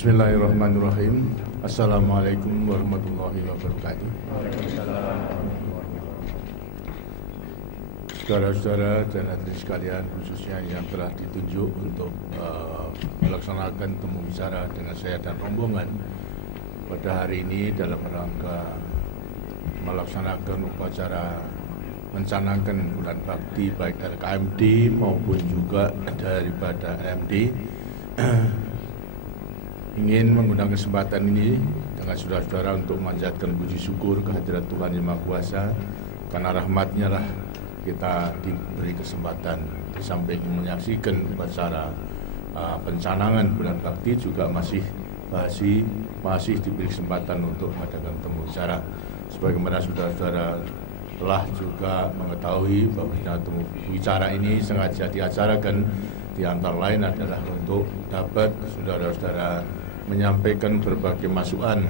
Bismillahirrahmanirrahim. Assalamualaikum warahmatullahi wabarakatuh. Saudara-saudara dan hadirin sekalian, khususnya yang telah ditunjuk untuk melaksanakan temu bicara dengan saya dan rombongan pada hari ini dalam rangka melaksanakan upacara mencanangkan bulan bakti baik LKMD maupun juga daripada LMD. Ingin menggunakan kesempatan ini dengan saudara-saudara untuk memanjatkan puji syukur kehadirat Tuhan Yang Maha Kuasa, karena rahmat-Nya lah kita diberi kesempatan di samping menyaksikan upacara pencanangan bulan bakti juga masih diberi kesempatan untuk mengadakan temu bicara. Sebagaimana saudara-saudara telah juga mengetahui bahwa temu bicara ini sengaja diacarakan di antara lain adalah untuk dapat saudara-saudara menyampaikan berbagai masukan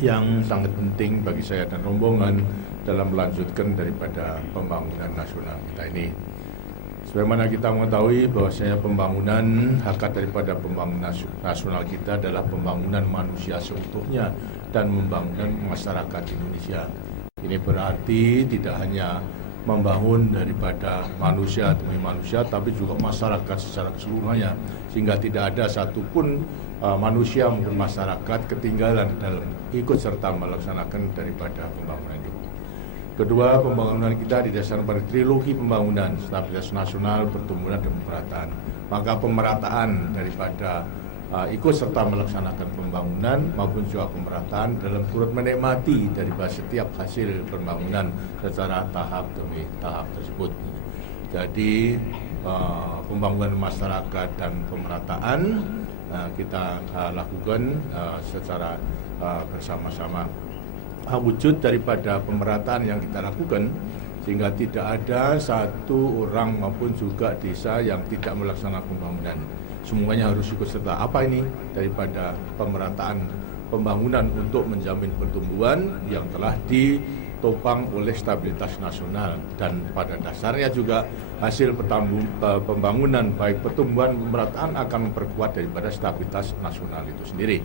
yang sangat penting bagi saya dan rombongan dalam melanjutkan daripada pembangunan nasional kita ini. Sebagaimana kita mengetahui bahwasanya pembangunan hakikat daripada pembangunan nasional kita adalah pembangunan manusia seutuhnya dan pembangunan masyarakat Indonesia. Ini berarti tidak hanya membangun daripada manusia demi manusia, tapi juga masyarakat secara keseluruhannya, sehingga tidak ada satupun manusia maupun masyarakat ketinggalan dalam ikut serta melaksanakan daripada pembangunan itu. Kedua, pembangunan kita didasarkan pada trilogi pembangunan, stabilitas nasional, pertumbuhan, dan pemerataan. Maka pemerataan daripada ikut serta melaksanakan pembangunan maupun juga pemerataan dalam turut menikmati daripada setiap hasil pembangunan secara tahap demi tahap tersebut. Jadi pembangunan masyarakat dan pemerataan kita lakukan secara bersama-sama. Wujud daripada pemerataan yang kita lakukan sehingga tidak ada satu orang maupun juga desa yang tidak melaksanakan pembangunan. Semuanya harus ikut serta. Apa ini? Daripada pemerataan pembangunan untuk menjamin pertumbuhan yang telah ditopang oleh stabilitas nasional, dan pada dasarnya juga hasil pembangunan baik pertumbuhan pemerataan akan memperkuat daripada stabilitas nasional itu sendiri.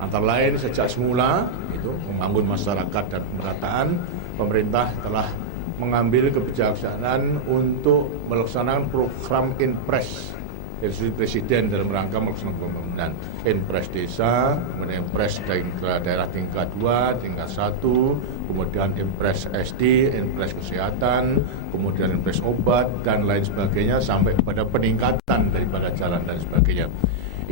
Antara lain sejak semula itu membangun masyarakat dan pemerataan, pemerintah telah mengambil kebijaksanaan untuk melaksanakan program Inpres Instruksi Presiden dalam rangka melaksanakan pembangunan Inpres desa, kemudian Inpres daerah tingkat 2, tingkat 1, kemudian Inpres SD, Inpres kesehatan, kemudian Inpres obat dan lain sebagainya sampai kepada peningkatan daripada jalan dan sebagainya.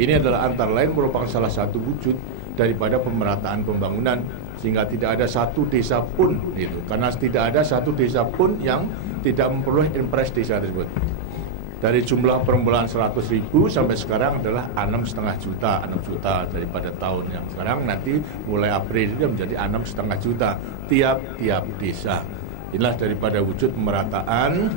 Ini adalah antara lain merupakan salah satu wujud daripada pemerataan pembangunan, sehingga tidak ada satu desa pun itu, karena tidak ada satu desa pun yang tidak memperoleh Inpres desa tersebut. Dari jumlah permulaan 100.000 sampai sekarang adalah 6,5 juta daripada tahun yang sekarang, nanti mulai April itu menjadi 6,5 juta tiap-tiap desa. Inilah daripada wujud pemerataan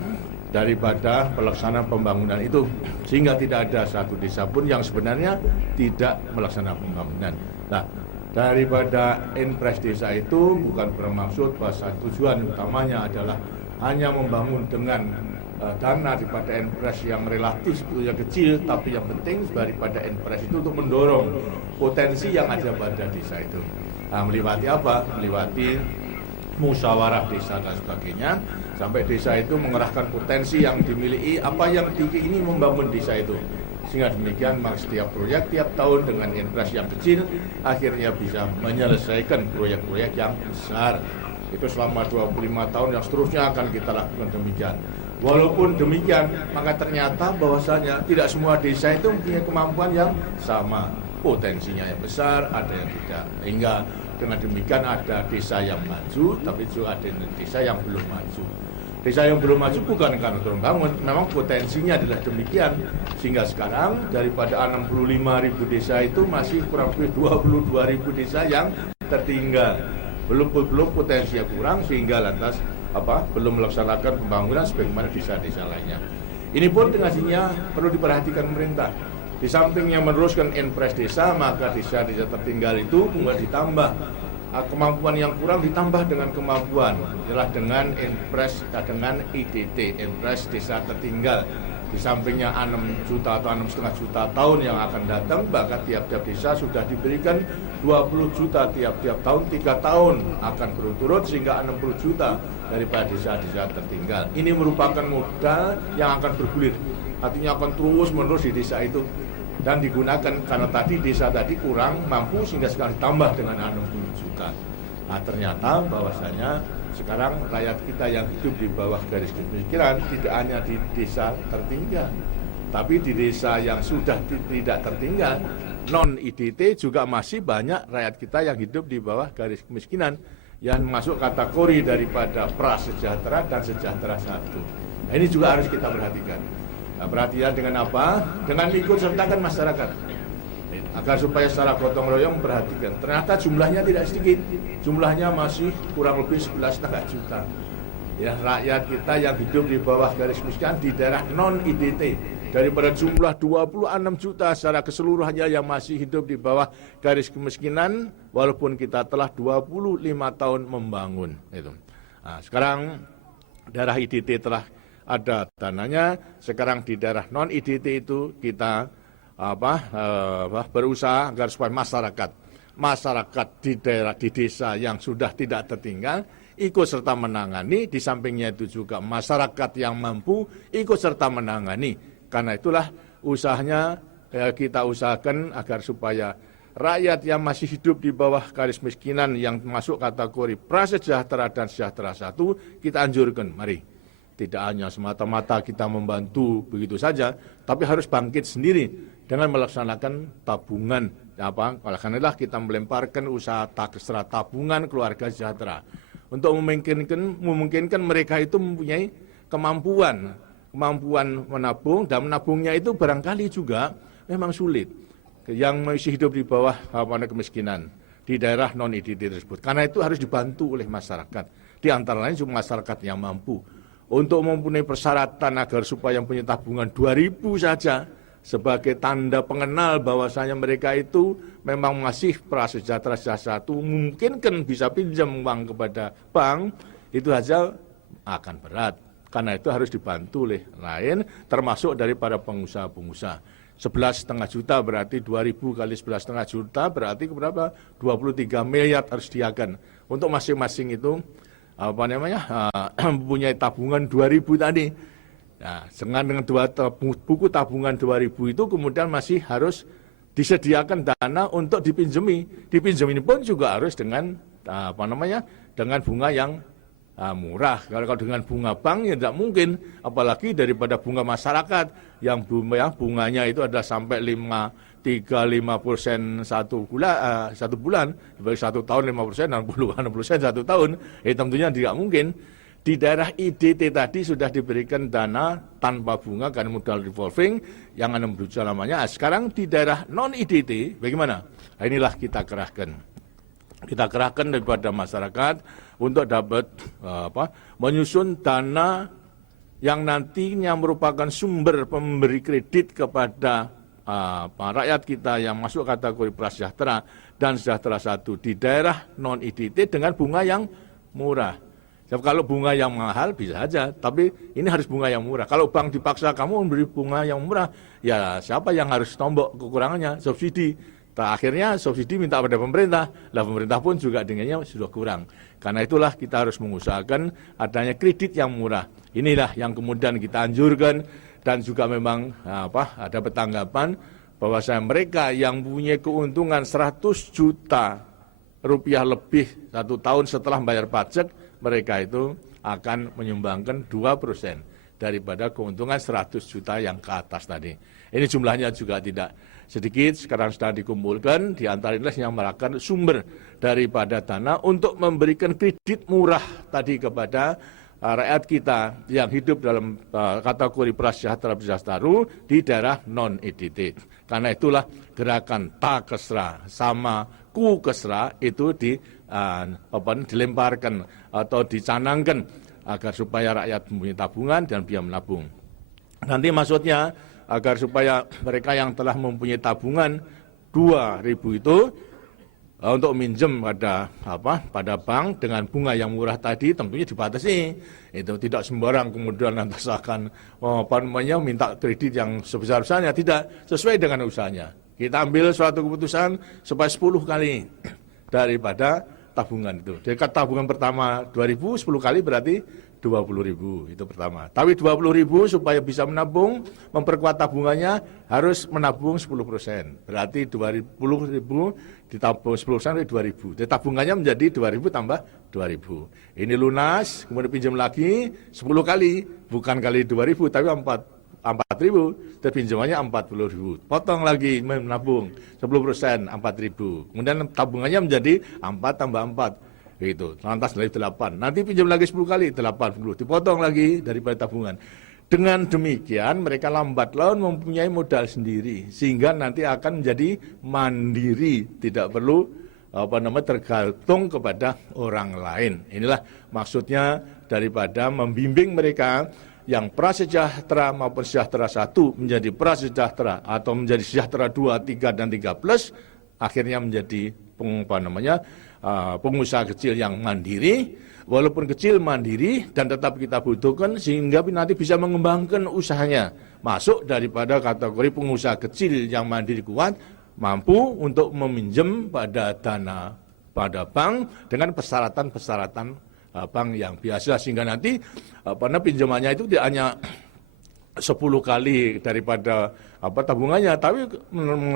daripada pelaksanaan pembangunan itu, sehingga tidak ada satu desa pun yang sebenarnya tidak melaksanakan pembangunan. Nah, daripada Inpres desa itu bukan bermaksud bahwa tujuan utamanya adalah hanya membangun dengan dana daripada Inpres yang relatif yang kecil, tapi yang penting daripada Inpres itu untuk mendorong potensi yang ada pada desa itu. Nah, melewati apa? Melewati musyawarah desa dan sebagainya, sampai desa itu mengerahkan potensi yang dimiliki, apa yang diingini membangun desa itu. Sehingga demikian maka setiap proyek tiap tahun dengan Inpres yang kecil akhirnya bisa menyelesaikan proyek-proyek yang besar. Itu selama 25 tahun yang seterusnya akan kita lakukan demikian. Walaupun demikian, maka ternyata bahwasanya tidak semua desa itu mempunyai kemampuan yang sama. Potensinya yang besar, ada yang tidak. Hingga dengan demikian ada desa yang maju, tapi juga ada desa yang belum maju. Desa yang belum maju bukan karena turun bangun, memang potensinya adalah demikian. Sehingga sekarang daripada 65.000 desa itu masih kurang lebih 22.000 desa yang tertinggal. Belum potensinya kurang sehingga lantas belum melaksanakan pembangunan sebagaimana desa-desa lainnya. Ini pun dengan sini perlu diperhatikan pemerintah. Di sampingnya meneruskan Inpres desa, maka desa-desa tertinggal itu juga ditambah kemampuan yang kurang ditambah dengan kemampuan, adalah dengan Inpres dengan IDT, Inpres desa tertinggal. Di sampingnya 6 juta atau 6,5 juta tahun yang akan datang, bahkan tiap-tiap desa sudah diberikan 20 juta tiap-tiap tahun, 3 tahun akan berturut sehingga 60 juta daripada desa-desa tertinggal. Ini merupakan modal yang akan bergulir, artinya akan terus-menerus di desa itu dan digunakan karena tadi desa tadi kurang mampu sehingga sekarang ditambah dengan 60 juta. Nah, ternyata bahwasanya sekarang rakyat kita yang hidup di bawah garis kemiskinan tidak hanya di desa tertinggal, tapi di desa yang sudah tidak tertinggal, non-IDT juga masih banyak rakyat kita yang hidup di bawah garis kemiskinan yang masuk kategori daripada prasejahtera dan sejahtera 1. Nah, ini juga harus kita perhatikan. Nah, perhatian dengan apa? Dengan ikut sertakan masyarakat. Agar supaya secara gotong royong perhatikan. Ternyata jumlahnya tidak sedikit. Jumlahnya masih kurang lebih 11,5 juta. Ya, rakyat kita yang hidup di bawah garis kemiskinan di daerah non-IDT. Daripada jumlah 26 juta secara keseluruhannya yang masih hidup di bawah garis kemiskinan, walaupun kita telah 25 tahun membangun. Itu. Nah, sekarang daerah IDT telah ada dananya. Sekarang di daerah non-IDT itu kita berusaha agar supaya masyarakat di daerah di desa yang sudah tidak tertinggal ikut serta menangani. Di sampingnya itu juga masyarakat yang mampu ikut serta menangani. Karena itulah usahanya kita usahakan agar supaya rakyat yang masih hidup di bawah garis kemiskinan yang masuk kategori prasejahtera dan sejahtera 1 kita anjurkan, mari. Tidak hanya semata-mata kita membantu begitu saja, tapi harus bangkit sendiri dengan melaksanakan tabungan. Karena kita melemparkan usaha taksra tabungan keluarga sejahtera untuk memungkinkan mereka itu mempunyai kemampuan menabung, dan menabungnya itu barangkali juga memang sulit yang masih hidup di bawah kemiskinan di daerah non-IDT tersebut. Karena itu harus dibantu oleh masyarakat, di antara lain cuma masyarakat yang mampu untuk mempunyai persyaratan agar supaya punya tabungan 2.000 saja sebagai tanda pengenal bahwasanya mereka itu memang masih prasejahtera 1, mungkin kan bisa pinjam uang kepada bank, itu saja akan berat. Karena itu harus dibantu oleh lain, termasuk daripada pengusaha-pengusaha. 11,5 juta berarti 2.000 kali 11,5 juta berarti berapa? 23 miliar harus diakan. Untuk masing-masing itu mempunyai tabungan 2.000 tadi. Nah, dengan buku tabungan 2.000 itu kemudian masih harus disediakan dana untuk dipinjami. Dipinjami ini pun juga harus dengan dengan bunga yang murah. Kalau dengan bunga bank ya tidak mungkin, apalagi daripada bunga masyarakat yang bunganya itu ada sampai 35% satu bulan, bagi 1 tahun 5%, 60% 1 tahun, tentunya tidak mungkin. Di daerah IDT tadi sudah diberikan dana tanpa bunga karena modal revolving yang 6 juta namanya. Sekarang di daerah non-IDT bagaimana? Nah, inilah kita kerahkan. Kita kerahkan daripada masyarakat untuk dapat menyusun dana yang nantinya merupakan sumber pemberi kredit kepada rakyat kita yang masuk kategori prasejahtera dan sejahtera 1 di daerah non-IDT dengan bunga yang murah. Kalau bunga yang mahal bisa saja, tapi ini harus bunga yang murah. Kalau bank dipaksa kamu memberi bunga yang murah, ya siapa yang harus tombok kekurangannya? Subsidi. Akhirnya subsidi minta pada pemerintah, lah pemerintah pun juga dengannya sudah kurang. Karena itulah kita harus mengusahakan adanya kredit yang murah. Inilah yang kemudian kita anjurkan dan juga memang ada petanggapan bahwasanya mereka yang punya keuntungan 100 juta rupiah lebih 1 tahun setelah membayar pajak, mereka itu akan menyumbangkan 2% daripada keuntungan 100 juta yang ke atas tadi. Ini jumlahnya juga tidak sedikit, sekarang sedang dikumpulkan, di antara inilah yang merupakan sumber daripada dana untuk memberikan kredit murah tadi kepada rakyat kita yang hidup dalam kategori prasejahtera di daerah non-IDT. Karena itulah gerakan Takesra sama Kukesra itu dilemparkan atau dicanangkan agar supaya rakyat mempunyai tabungan dan bisa menabung. Nanti maksudnya agar supaya mereka yang telah mempunyai tabungan 2.000 itu untuk minjem pada bank dengan bunga yang murah tadi tentunya dibatasi. Itu tidak sembarang kemudian lantas akan minta kredit yang sebesar-besarnya, tidak, sesuai dengan usahanya. Kita ambil suatu keputusan supaya 10 kali daripada tabungan itu. Jadi tabungan pertama 2.000, 10 kali berarti 20.000 itu pertama. Tapi 20.000 supaya bisa menabung, memperkuat tabungannya harus menabung 10%. Berarti 20.000 ditabung 10% 2.000. Jadi tabungannya menjadi 2.000 tambah 2.000. Ini lunas, kemudian pinjam lagi 10 kali, bukan kali 2.000 tapi 4.000. Terus pinjamannya 40.000. Potong lagi menabung 10% 4.000. Kemudian tabungannya menjadi 4 tambah 4. Itu lantas dari 8, nanti pinjam lagi 10 kali 80, dipotong lagi daripada tabungan. Dengan demikian mereka lambat laun mempunyai modal sendiri sehingga nanti akan menjadi mandiri, tidak perlu tergantung kepada orang lain. Inilah maksudnya daripada membimbing mereka yang prasejahtera maupun sejahtera 1 menjadi prasejahtera atau menjadi sejahtera 2, 3 dan 3 plus, akhirnya menjadi pengusaha kecil yang mandiri, walaupun kecil mandiri dan tetap kita butuhkan sehingga nanti bisa mengembangkan usahanya. Masuk daripada kategori pengusaha kecil yang mandiri kuat, mampu untuk meminjam pada bank dengan persyaratan-persyaratan bank yang biasa sehingga nanti pinjamannya itu tidak hanya 10 kali daripada tabungannya, tapi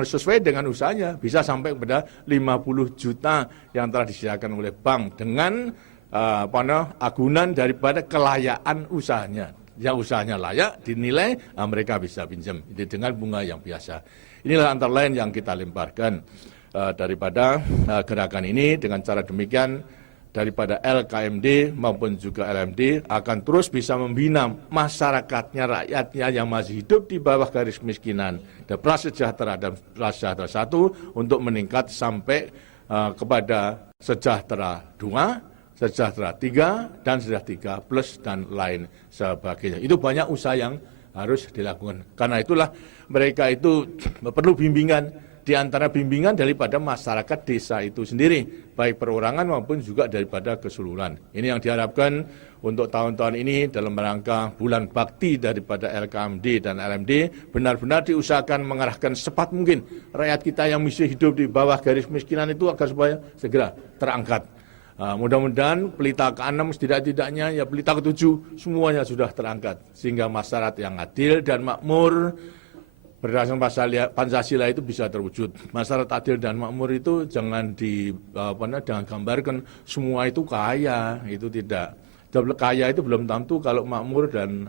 sesuai dengan usahanya bisa sampai kepada 50 juta yang telah disediakan oleh bank dengan agunan daripada kelayaan usahanya. Yang usahanya layak dinilai, mereka bisa pinjam dengan bunga yang biasa. Inilah antara lain yang kita lemparkan daripada gerakan ini. Dengan cara demikian daripada LKMD maupun juga LMD akan terus bisa membina masyarakatnya, rakyatnya yang masih hidup di bawah garis kemiskinan, dan prasejahtera dan prasejahtera 1 untuk meningkat sampai kepada sejahtera 2, sejahtera 3, dan sejahtera 3 plus dan lain sebagainya. Itu banyak usaha yang harus dilakukan. Karena itulah mereka itu perlu bimbingan, di antara bimbingan daripada masyarakat desa itu sendiri, baik perorangan maupun juga daripada keseluruhan. Ini yang diharapkan untuk tahun-tahun ini dalam rangka bulan bakti daripada LKMD dan LMD, benar-benar diusahakan mengarahkan secepat mungkin rakyat kita yang masih hidup di bawah garis kemiskinan itu agar supaya segera terangkat. Mudah-mudahan pelita ke-6 setidak-tidaknya, ya pelita ke-7 semuanya sudah terangkat, sehingga masyarakat yang adil dan makmur berdasarkan Pancasila itu bisa terwujud. Masyarakat adil dan makmur itu jangan gambarkan semua itu kaya, itu tidak. Kaya itu belum tentu kalau makmur dan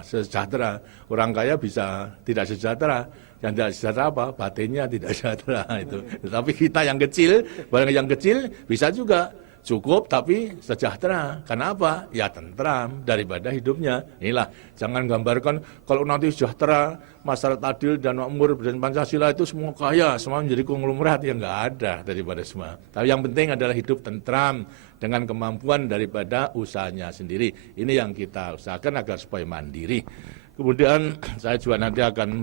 sejahtera. Orang kaya bisa tidak sejahtera. Yang tidak sejahtera batinnya tidak sejahtera itu. Tapi kita yang kecil, barang yang kecil bisa juga cukup tapi sejahtera. Kenapa? Ya tentram daripada hidupnya. Inilah, jangan gambarkan kalau nanti sejahtera, masyarakat adil dan makmur berdasarkan Pancasila itu semua kaya, semua menjadi konglomerat, yang enggak ada daripada semua. Tapi yang penting adalah hidup tentram dengan kemampuan daripada usahanya sendiri. Ini yang kita usahakan agar supaya mandiri. Kemudian saya juga nanti akan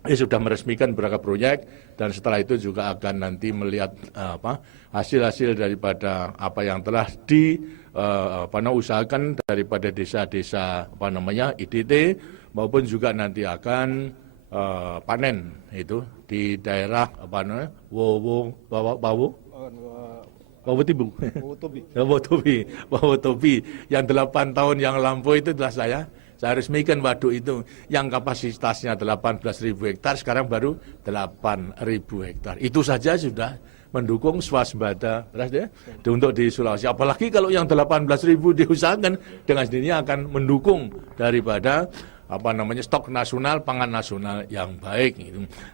sudah meresmikan beberapa proyek, dan setelah itu juga akan nanti melihat hasil-hasil daripada apa yang telah usahakan daripada desa-desa IDT, maupun juga nanti akan panen itu di daerah Wotobi yang 8 tahun yang lampau itu adalah saya resmikan waduk itu yang kapasitasnya 18.000 hektar, sekarang baru 8.000 hektar. Itu saja sudah mendukung swasembada beras ya, untuk di Sulawesi. Apalagi kalau yang 18.000 diusahakan, dengan sendirinya akan mendukung daripada stok nasional, pangan nasional yang baik.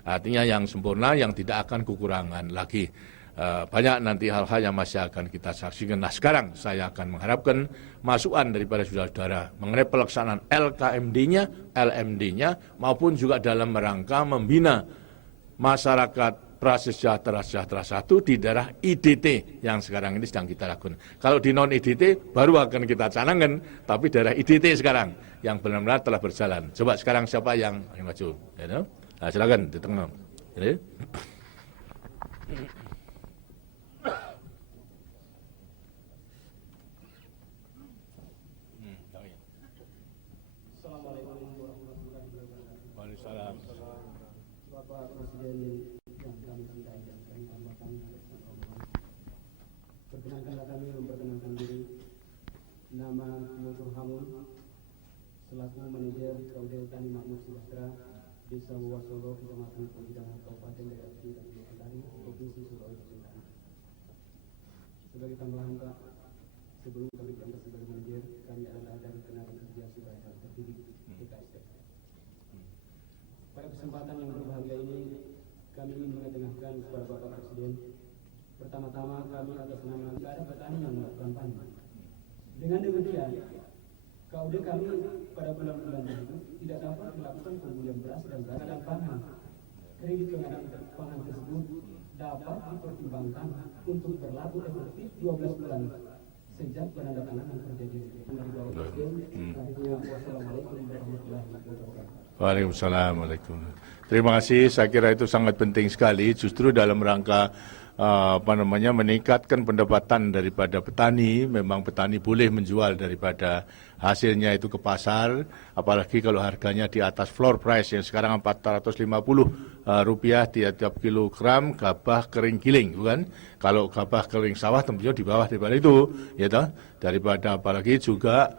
Artinya yang sempurna, yang tidak akan kekurangan lagi. Banyak nanti hal-hal yang masih akan kita saksikan. Nah, sekarang saya akan mengharapkan masukan daripada saudara-saudara mengenai pelaksanaan LKMD-nya, LMD-nya, maupun juga dalam rangka membina masyarakat prasejahtera sejahtera 1 di daerah IDT yang sekarang ini sedang kita lakukan. Kalau di non-IDT baru akan kita canangkan, tapi daerah IDT sekarang yang benar-benar telah berjalan. Coba sekarang siapa yang maju? Nah, silakan di tengah. Presiden yang kami cintai dan kami tambahkan bersama Allah. Perkenankanlah kami memperkenalkan diri. Nama Yusuf Hamun selaku manajer KUD Tani Makmur Sejahtera Desa Wawasolo, Kecamatan Pondang, Kabupaten Daerah Istimewa Yogyakarta, Provinsi Sulawesi Selatan. Sebagai tambahan Pak, sebelum kami diangkat sebagai manajer, kami adalah dari tenaga kerja Surabaya terpilih TKSF. Pada kesempatan yang berbahagia ini, kami ingin mengetengahkan kepada Bapak Presiden. Pertama-tama kami atas nama negara petani yang melakukan panen. Dengan demikian, KUD kami pada bulan-bulan itu tidak dapat melakukan pembelian beras dan pangan. Kredit pengadaan pangan tersebut dapat dipertimbangkan untuk berlaku efektif 12 bulan sejak penandatanganan perjanjian. Wassalamualaikum warahmatullahi wabarakatuh. Waalaikumsalam. Terima kasih. Saya kira itu sangat penting sekali. Justru dalam rangka meningkatkan pendapatan daripada petani. Memang petani boleh menjual daripada hasilnya itu ke pasar, apalagi kalau harganya di atas floor price yang sekarang Rp450 tiap kilogram gabah kering giling, bukan? Kalau gabah kering sawah tentunya di bawah daripada itu, ya toh. Daripada apalagi juga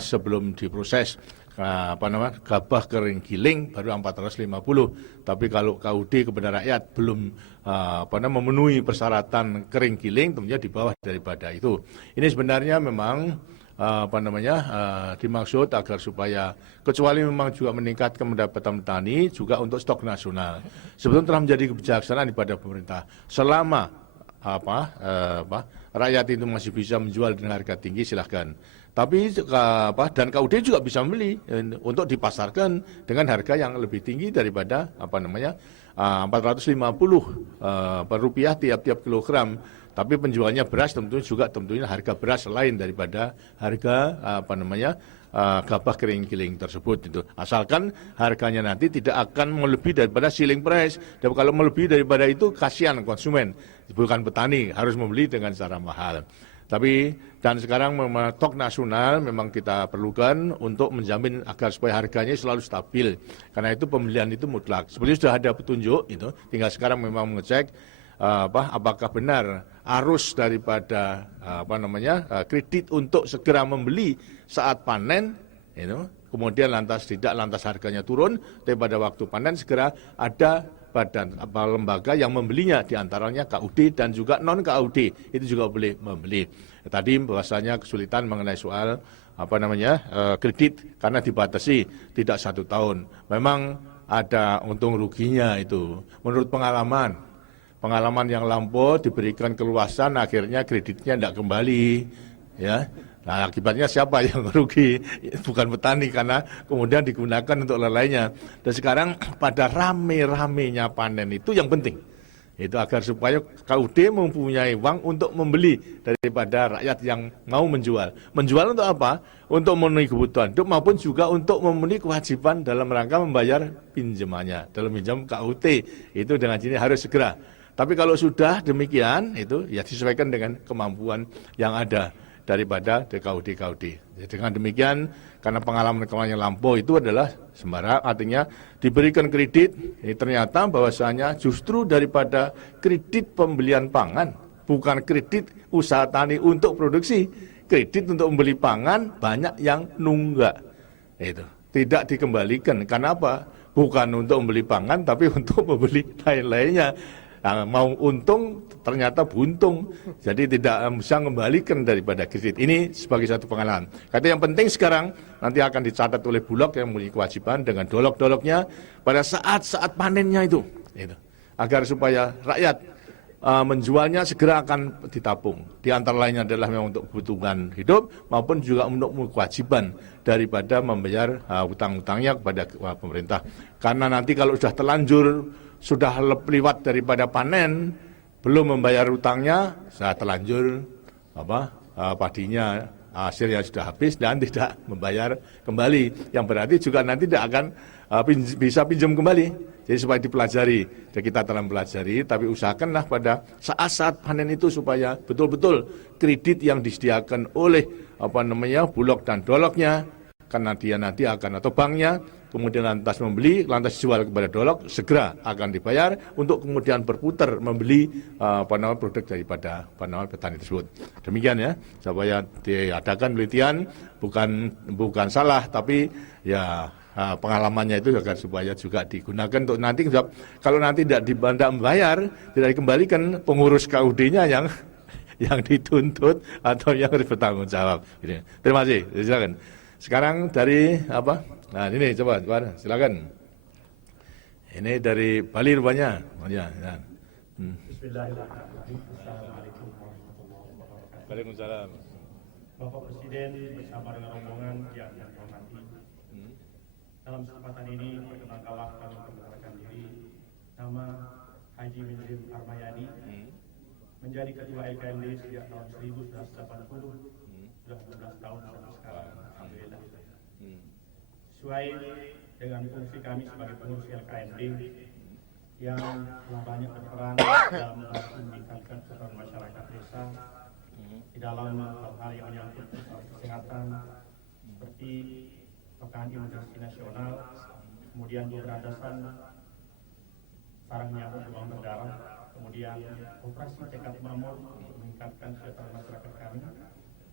sebelum diproses gabah kering giling baru 450, tapi kalau KUD kepada rakyat belum memenuhi persyaratan kering giling tentunya di bawah daripada itu. Ini sebenarnya memang dimaksud agar supaya kecuali memang juga meningkatkan pendapatan petani juga untuk stok nasional. Sebetulnya telah menjadi kebijaksanaan daripada pemerintah selama rakyat itu masih bisa menjual dengan harga tinggi silahkan. Tapi dan KUD juga bisa membeli untuk dipasarkan dengan harga yang lebih tinggi daripada 450 rupiah tiap kilogram. Tapi penjualnya beras tentunya harga beras lain daripada harga gabah kering giling tersebut itu. Asalkan harganya nanti tidak akan melebihi daripada ceiling price. Dan kalau melebihi daripada itu kasihan konsumen, bukan petani harus membeli dengan cara mahal. Tapi dan sekarang stok nasional memang kita perlukan untuk menjamin agar supaya harganya selalu stabil. Karena itu pembelian itu mutlak. Sebenarnya sudah ada petunjuk itu, tinggal sekarang memang mengecek apakah benar arus daripada kredit untuk segera membeli saat panen itu, kemudian lantas harganya turun, tapi pada waktu panen segera ada badan lembaga yang membelinya, diantaranya KUD dan juga non KUD itu juga boleh membeli. Tadi bahwasanya kesulitan mengenai soal kredit karena dibatasi tidak 1 tahun. Memang ada untung ruginya itu. Menurut pengalaman yang lampau diberikan keluasan akhirnya kreditnya tidak kembali, ya. Nah, akibatnya siapa yang rugi? Bukan petani karena kemudian digunakan untuk lainnya. Dan sekarang pada rame-ramenya panen itu yang penting. Itu agar supaya KUD mempunyai uang untuk membeli daripada rakyat yang mau menjual. Menjual untuk apa? Untuk memenuhi kebutuhan hidup maupun juga untuk memenuhi kewajiban dalam rangka membayar pinjamannya. Dalam pinjam KUD itu dengan sini harus segera. Tapi kalau sudah demikian itu ya disesuaikan dengan kemampuan yang ada daripada KUD. Dengan demikian, karena pengalaman yang lampau itu adalah sembarang, artinya diberikan kredit, ini ternyata bahwasanya justru daripada kredit pembelian pangan, bukan kredit usaha tani untuk produksi, kredit untuk membeli pangan banyak yang nunggak, itu tidak dikembalikan. Karena apa? Bukan untuk membeli pangan, tapi untuk membeli lain-lainnya. Nah, mau untung ternyata buntung, jadi tidak bisa mengembalikan daripada kredit. Ini sebagai satu pengalaman. Karena yang penting sekarang nanti akan dicatat oleh Bulog yang memiliki kewajiban dengan dolok-doloknya pada saat-saat panennya itu, agar supaya rakyat menjualnya segera akan ditabung. Di antara lainnya adalah memang untuk kebutuhan hidup maupun juga untuk kewajiban daripada membayar hutang-hutangnya kepada pemerintah. Karena nanti kalau sudah terlanjur, sudah lewat daripada panen, belum membayar hutangnya, sudah terlanjur padinya hasilnya sudah habis dan tidak membayar kembali. Yang berarti juga nanti tidak akan bisa pinjam kembali. Jadi supaya dipelajari, jadi kita telah pelajari, tapi usahakanlah pada saat-saat panen itu supaya betul-betul kredit yang disediakan oleh Bulog dan doloknya, karena dia nanti akan atau banknya kemudian lantas membeli, lantas jual kepada Dolok, segera akan dibayar untuk kemudian berputar membeli produk daripada petani tersebut. Demikian ya, supaya diadakan penelitian bukan salah, tapi ya pengalamannya itu agar supaya juga digunakan untuk nanti kalau nanti tidak membayar, tidak dikembalikan, pengurus KUD-nya yang dituntut atau yang harus bertanggung jawab. Terima kasih. Silakan. Sekarang dari apa? Nah ini coba silakan. Ini dari Bali rupanya. Ya. Bismillahirrahmanirrahim. Assalamualaikum warahmatullahi wabarakatuh. Waalaikumsalam. Bapak Presiden bersama dengan rombongan yang saya hormati. Dalam kesempatan ini perkenalkanlah kami memperkenalkan diri. Nama Haji Minzim Armayadi. Menjadi ketua LKMD sejak tahun 1980, sudah 12 tahun sampai sekarang, alhamdulillah. Sesuai dengan fungsi kami sebagai pengurus LKMD yang telah banyak berperan dalam meningkatkan kesejahteraan masyarakat desa di dalam hal-hal yang menyangkut soal kesehatan seperti pekan imunisasi nasional, kemudian pemberantasan sarang nyamuk demam berdarah, kemudian operasi tekad makmur untuk meningkatkan kesejahteraan masyarakat kami,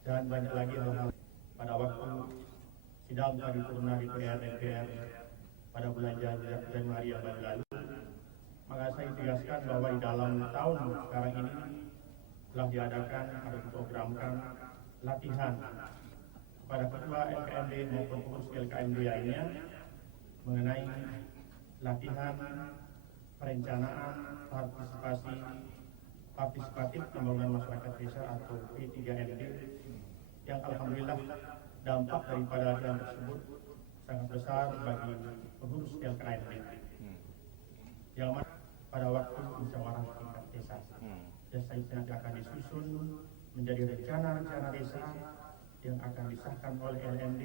dan banyak lagi hal-hal. Pada waktu sidang paripurna DPR pada bulan Januari yang lalu, maka saya tegaskan bahwa di dalam tahun sekarang ini telah diadakan atau diprogramkan latihan kepada ketua LKMD maupun pengurus LKMD lainnya mengenai latihan perencanaan partisipatif pembangunan masyarakat desa atau P3MD, yang alhamdulillah dampak daripada latihan tersebut sangat besar bagi pengurus LKMD yang pada waktu musyawarah tingkat desa. Desa itu nanti akan disusun menjadi rencana desa yang akan disahkan oleh LMD,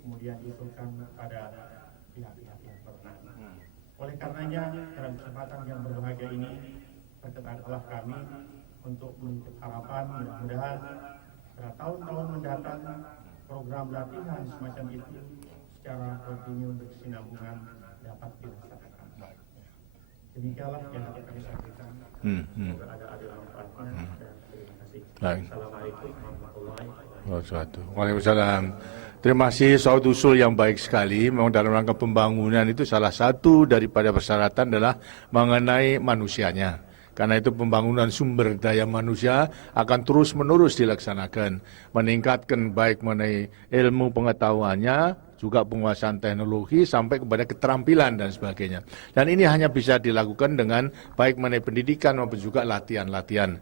kemudian diusulkan pada pihak-pihak yang berwenang. Oleh karenanya, dalam kesempatan yang berbahagia ini, perkenalah kami untuk menitip harapan mudah-mudahan pada tahun-tahun mendatang program latihan semacam itu secara kontinu berkesinambungan dapat dilaksanakan. Demikianlah yang dapat kami sampaikan. Semoga ada manfaatnya. Terima kasih. Assalamualaikum warahmatullahi wabarakatuh. Waalaikumsalam. Terima kasih soal usul yang baik sekali. Memang dalam rangka pembangunan itu salah satu daripada persyaratan adalah mengenai manusianya. Karena itu pembangunan sumber daya manusia akan terus-menerus dilaksanakan. Meningkatkan baik mengenai ilmu pengetahuannya, juga penguasaan teknologi, sampai kepada keterampilan dan sebagainya. Dan ini hanya bisa dilakukan dengan baik mengenai pendidikan maupun juga latihan-latihan.